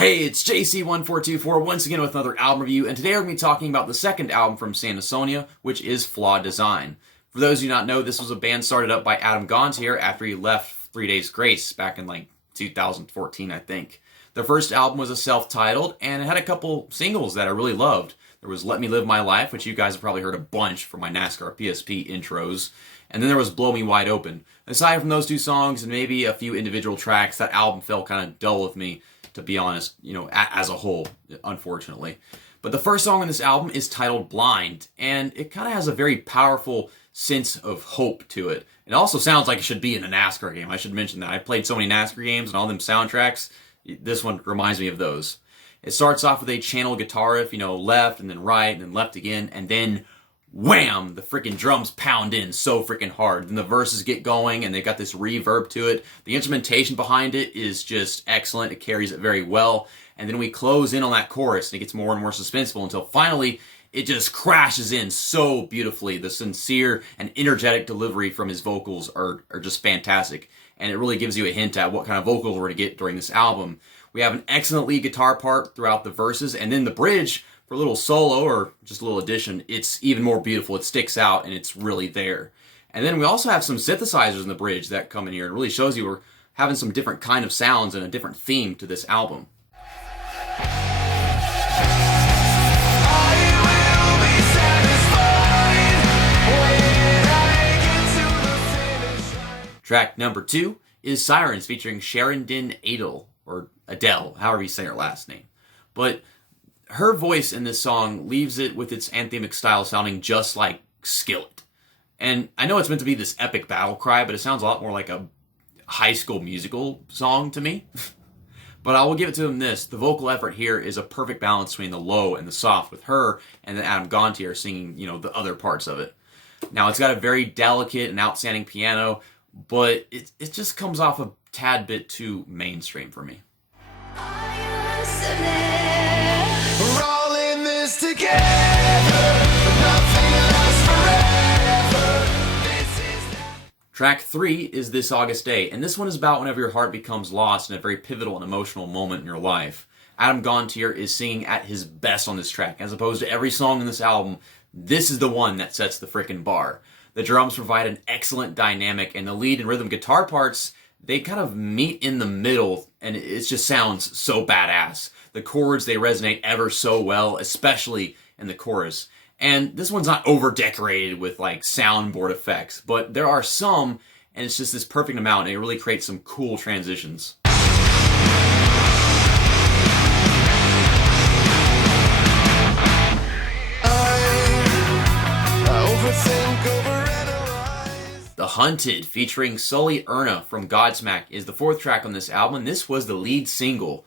Hey, it's JC1424 once again with another album review, and today we're going to be talking about the second album from Asonia, which is Flawed Design. For those of you not know, this was a band started up by Gontier after he left 3 Days Grace back in 2014, I think. Their first album was a self-titled, and it had a couple singles that I really loved. There was Let Me Live My Life, which you guys have probably heard a bunch from my NASCAR PSP intros, and then there was Blow Me Wide Open. Aside from those two songs and maybe a few individual tracks, that album felt kind of dull with me, to be honest, as a whole, unfortunately. But the first song on this album is titled Blind, and it kind of has a very powerful sense of hope to it. It also sounds like it should be in a NASCAR game. I should mention that. I played so many NASCAR games and all them soundtracks. This one reminds me of those. It starts off with a channel guitar riff, left and then right and then left again, and then wham! The freaking drums pound in so freaking hard. Then the verses get going and they've got this reverb to it. The instrumentation behind it is just excellent. It carries it very well. And then we close in on that chorus and it gets more and more suspenseful until finally it just crashes in so beautifully. The sincere and energetic delivery from his vocals are just fantastic. And it really gives you a hint at what kind of vocals we're going to get during this album. We have an excellent lead guitar part throughout the verses, and then the bridge, for a little solo or just a little addition, it's even more beautiful. It sticks out and it's really there. And then we also have some synthesizers in the bridge that come in here. It really shows you we're having some different kind of sounds and a different theme to this album. Track number 2 is Sirens featuring Sharon Adel, or Adele, however you say her last name. But her voice in this song leaves it with its anthemic style sounding just like Skillet. And I know it's meant to be this epic battle cry, but it sounds a lot more like a High School Musical song to me. But I will give it to him this. The vocal effort here is a perfect balance between the low and the soft with her and then Adam Gontier singing, the other parts of it. Now, it's got a very delicate and outstanding piano, but it just comes off a tad bit too mainstream for me. We're all in this together, but nothing lasts forever. Track 3 is This August Day, and this one is about whenever your heart becomes lost in a very pivotal and emotional moment in your life. Adam Gontier is singing at his best on this track. As opposed to every song in this album, this is the one that sets the frickin' bar. The drums provide an excellent dynamic, and the lead and rhythm guitar parts, they kind of meet in the middle, and it just sounds so badass. The chords, they resonate ever so well, especially in the chorus. And this one's not over-decorated with, soundboard effects, but there are some, and it's just this perfect amount, and it really creates some cool transitions. The Hunted, featuring Sully, Erna from Godsmack, is the 4th track on this album. This was the lead single.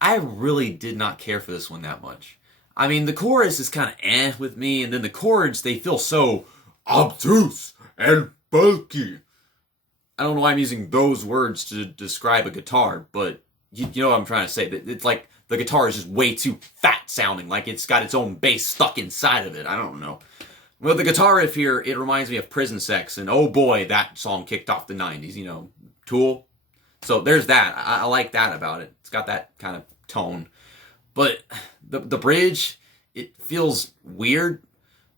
I really did not care for this one that much. I mean, the chorus is kind of with me, and then the chords, they feel so obtuse and bulky. I don't know why I'm using those words to describe a guitar, but you know what I'm trying to say. It's like the guitar is just way too fat sounding, like it's got its own bass stuck inside of it. I don't know. Well, the guitar riff here, it reminds me of Prison Sex, and oh boy, that song kicked off the 90s, Tool. So there's that. I like that about it. It's got that kind of tone. But the bridge, it feels weird.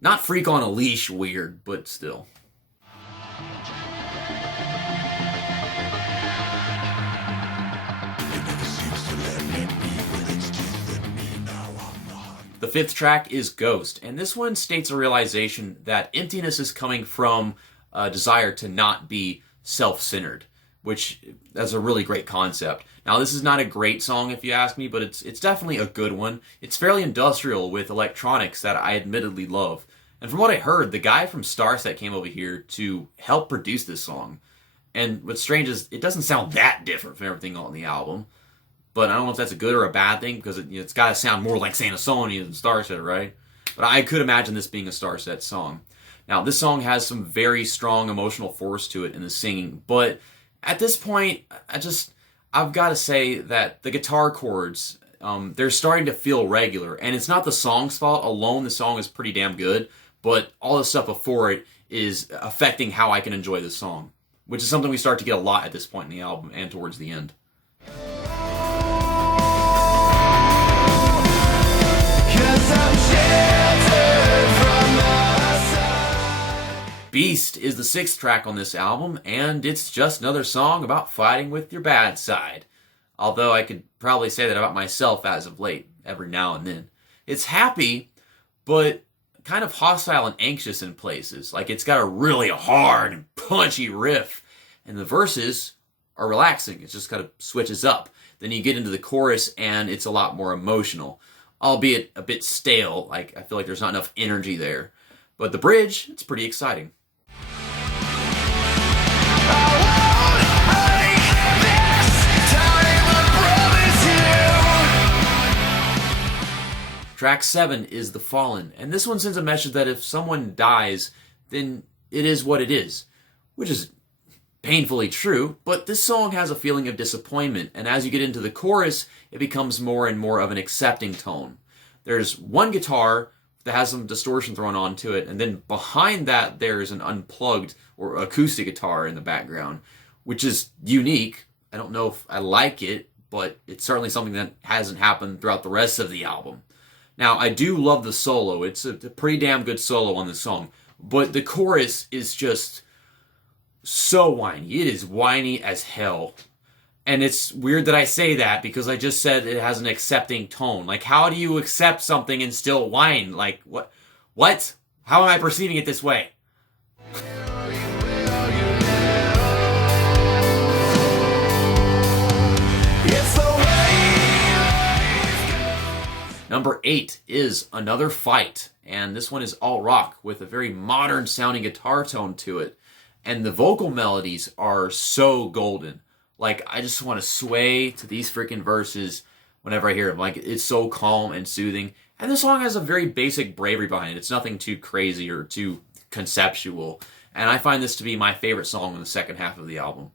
Not Freak on a Leash weird, but still. The 5th track is Ghost, and this one states a realization that emptiness is coming from a desire to not be self-centered, which that's a really great concept. Now, this is not a great song if you ask me, but it's definitely a good one. It's fairly industrial with electronics that I admittedly love. And from what I heard, the guy from Starset came over here to help produce this song. And what's strange is it doesn't sound that different from everything on the album. But I don't know if that's a good or a bad thing, because it's got to sound more like Asonia than Starset, right? But I could imagine this being a Starset song. Now, this song has some very strong emotional force to it in the singing, but at this point, I've got to say that the guitar chords, they're starting to feel regular, and it's not the song's fault alone. The song is pretty damn good, but all the stuff before it is affecting how I can enjoy the song, which is something we start to get a lot at this point in the album and towards the end. Beast is the 6th track on this album, and it's just another song about fighting with your bad side. Although I could probably say that about myself as of late, every now and then. It's happy, but kind of hostile and anxious in places. Like, it's got a really hard and punchy riff, and the verses are relaxing. It just kind of switches up. Then you get into the chorus, and it's a lot more emotional, albeit a bit stale. Like, I feel like there's not enough energy there. But the bridge, it's pretty exciting. Track 7 is The Fallen, and this one sends a message that if someone dies, then it is what it is, which is painfully true, but this song has a feeling of disappointment, and as you get into the chorus, it becomes more and more of an accepting tone. There's one guitar that has some distortion thrown onto it, and then behind that there's an unplugged or acoustic guitar in the background, which is unique. I don't know if I like it, but it's certainly something that hasn't happened throughout the rest of the album. Now, I do love the solo. It's a pretty damn good solo on this song. But the chorus is just so whiny. It is whiny as hell. And it's weird that I say that because I just said it has an accepting tone. Like, how do you accept something and still whine? Like, what? What? How am I perceiving it this way? Number 8 is Another Fight, and this one is all rock with a very modern sounding guitar tone to it, and the vocal melodies are so golden. Like, I just want to sway to these freaking verses whenever I hear them. Like, it's so calm and soothing, and the song has a very basic bravery behind it. It's nothing too crazy or too conceptual, and I find this to be my favorite song in the second half of the album.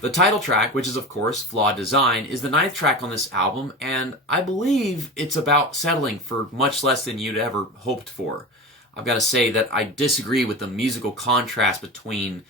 The title track, which is of course Flawed Design, is the 9th track on this album, and I believe it's about settling for much less than you'd ever hoped for. I've got to say that I disagree with the musical contrast between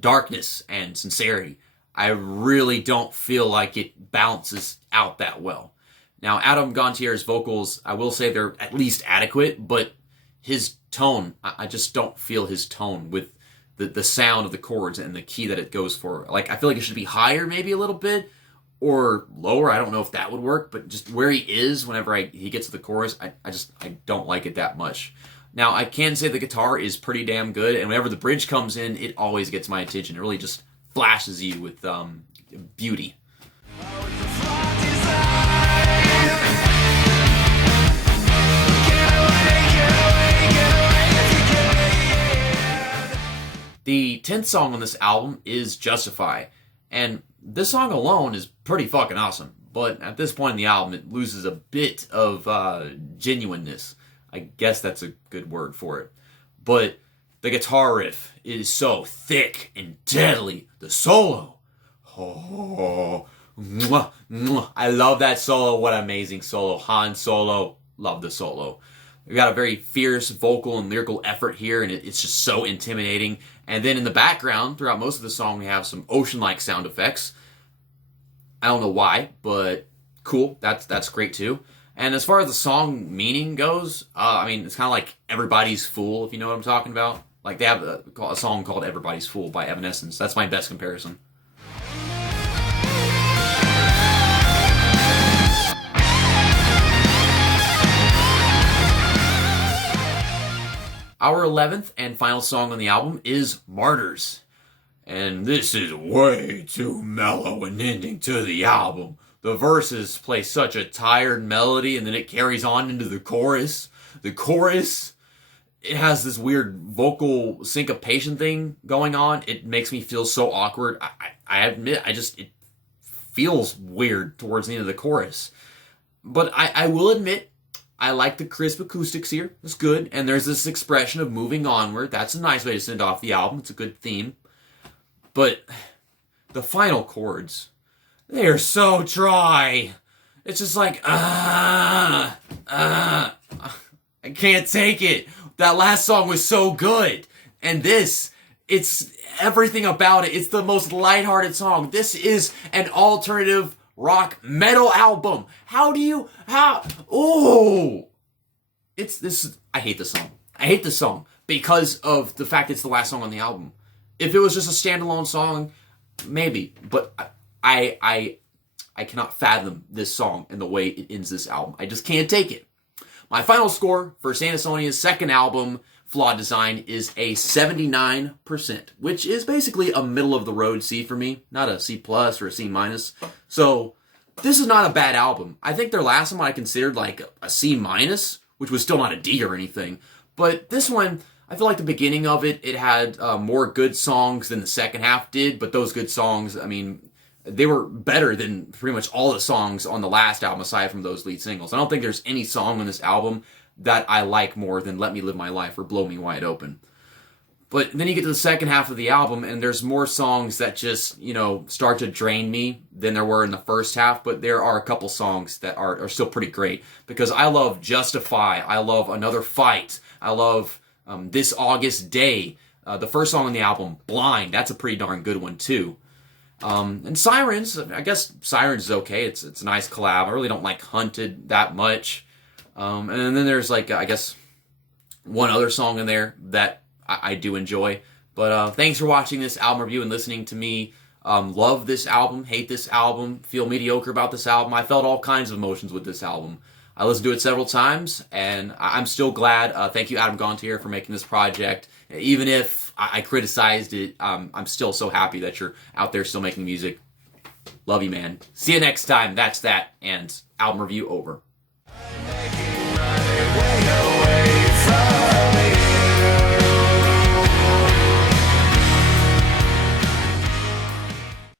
darkness and sincerity. I really don't feel like it balances out that well. Now, Adam Gontier's vocals, I will say they're at least adequate, but his tone, I just don't feel his tone with the sound of the chords and the key that it goes for. Like, I feel like it should be higher maybe a little bit, or lower. I don't know if that would work, but just where he is whenever he gets to the chorus, I don't like it that much. Now, I can say the guitar is pretty damn good, and whenever the bridge comes in, it always gets my attention. It really just flashes you with beauty. The 10th song on this album is Justify, and this song alone is pretty fucking awesome, but at this point in the album, it loses a bit of genuineness. I guess that's a good word for it. But the guitar riff is so thick and deadly. The solo, oh, mwah, mwah. I love that solo. What an amazing solo. Han Solo, love the solo. We've got a very fierce vocal and lyrical effort here, and it's just so intimidating. And then in the background, throughout most of the song, we have some ocean-like sound effects. I don't know why, but cool. That's great too. And as far as the song meaning goes, I mean, it's kind of like Everybody's Fool, if you know what I'm talking about. Like, they have a song called Everybody's Fool by Evanescence. That's my best comparison. Our 11th and final song on the album is Martyrs. And this is way too mellow an ending to the album. The verses play such a tired melody, and then it carries on into the chorus. The chorus, it has this weird vocal syncopation thing going on. It makes me feel so awkward. I admit, it feels weird towards the end of the chorus. But I will admit, I like the crisp acoustics here. It's good. And there's this expression of moving onward. That's a nice way to send off the album. It's a good theme. But the final chords, they are so dry. It's just like, I can't take it. That last song was so good. And this It's everything about it. It's the most lighthearted song. This is an alternative rock metal album. I hate this song. I hate this song because of the fact it's the last song on the album. If it was just a standalone song, maybe, but I cannot fathom this song and the way it ends this album. I just can't take it. My final score for Asonia's second album, Flawed Design, is a 79%, which is basically a middle-of-the-road C for me, not a C+ or a C-. So, this is not a bad album. I think their last one I considered like a C-, which was still not a D or anything. But this one, I feel like the beginning of it had more good songs than the second half did, but those good songs, I mean, they were better than pretty much all the songs on the last album aside from those lead singles. I don't think there's any song on this album that I like more than Let Me Live My Life or Blow Me Wide Open. But then you get to the second half of the album and there's more songs that just, start to drain me than there were in the first half, but there are a couple songs that are still pretty great because I love Justify, I love Another Fight, I love This August Day, the first song on the album, Blind, that's a pretty darn good one too. And Sirens, I guess Sirens is okay. It's a nice collab. I really don't like Hunted that much. And then there's I guess one other song in there that I do enjoy. But thanks for watching this album review and listening to me love this album, hate this album, feel mediocre about this album. I felt all kinds of emotions with this album. I listened to it several times, and I'm still glad. Thank you, Adam Gontier, for making this project. Even if I criticized it, I'm still so happy that you're out there still making music. Love you, man. See you next time. That's that, and album review over.